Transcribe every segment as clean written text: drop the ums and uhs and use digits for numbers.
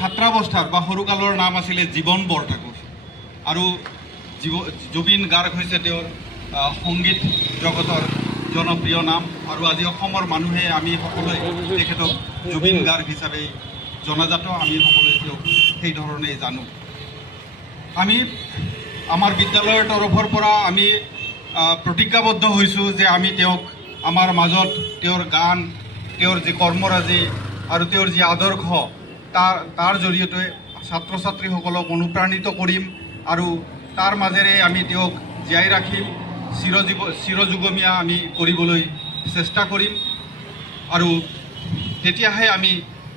ছাত্ৰাৱস্থাৰ বা সৰুকালৰ নাম আছিলে জীৱন বৰঠাকুৰ আৰু জুবিন গাৰ্গ হৈছে তেওঁৰ সংগীত জগতৰ জনপ্ৰিয় নাম আৰু আজি অসমৰ মানুহে আমি সকলোৱে তেখেতক জুবিন গাৰ্গ হিচাপে জনাজাত আমি সকলোৱে তেওঁক সেই ধৰণে জানো আমি আমাৰ বিদ্যালয়ৰ তৰফৰ পৰা আমি প্ৰতিজ্ঞাবদ্ধ হৈছোঁ যে আমি তেওঁক আমাৰ মাজত তেওঁৰ গান তেওঁৰ যি কৰ্মৰাজি আৰু তেওঁৰ যি আদৰ্শ তাৰ জৰিয়তে ছাত্ৰ ছাত্ৰীসকলক অনুপ্ৰাণিত কৰিম আৰু তাৰ মাজেৰে আমি তেওঁক জীয়াই ৰাখিম চিৰযুগমীয়া আমি কৰিবলৈ চেষ্টা কৰিম আৰু তেতিয়াহে আমি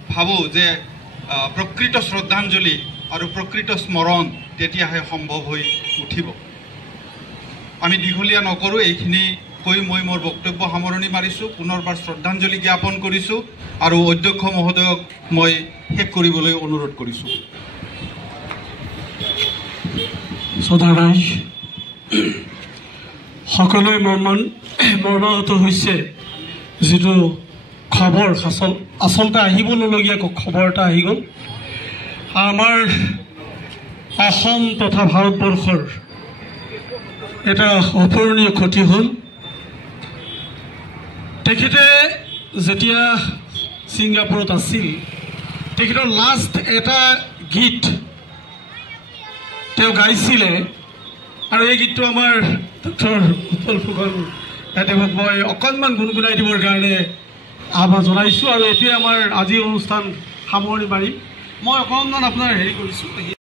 ভাবোঁ যে প্ৰকৃত শ্ৰদ্ধাঞ্জলি আৰু প্ৰকৃত স্মৰণ তেতিয়াহে সম্ভৱ হৈ উঠিব আমি দীঘলীয়া নকৰোঁ এইখিনি কৈ মই মোৰ বক্তব্য সামৰণি মাৰিছোঁ পুনৰবাৰ শ্ৰদ্ধাঞ্জলি জ্ঞাপন কৰিছোঁ আৰু অধ্যক্ষ মহোদয়ক মই শেষ কৰিবলৈ অনুৰোধ কৰিছোঁ সদাৰাইজ সকলোৱে মৰ্মাহত হৈছে যিটো খবৰ আচলতে আহিবলগীয়া খবৰ এটা আহি গ'ল আমাৰ অসম তথা ভাৰতবৰ্ষৰ এটা অপূৰণীয় ক্ষতি হ'ল তেখেতে যেতিয়া ছিংগাপুৰত আছিল তেখেতৰ লাষ্ট এটা গীত তেওঁ গাইছিলে আৰু এই গীতটো আমাৰ ডক্টৰ উৎপল ফুকন দেৱক মই অকণমান গুণগুণাই দিবৰ কাৰণে আহ্বান জনাইছোঁ আৰু এইটোৱে আমাৰ আজিৰ অনুষ্ঠান সামৰণি মাৰি মই অকণমান আপোনাৰ হেৰি কৰিছোঁ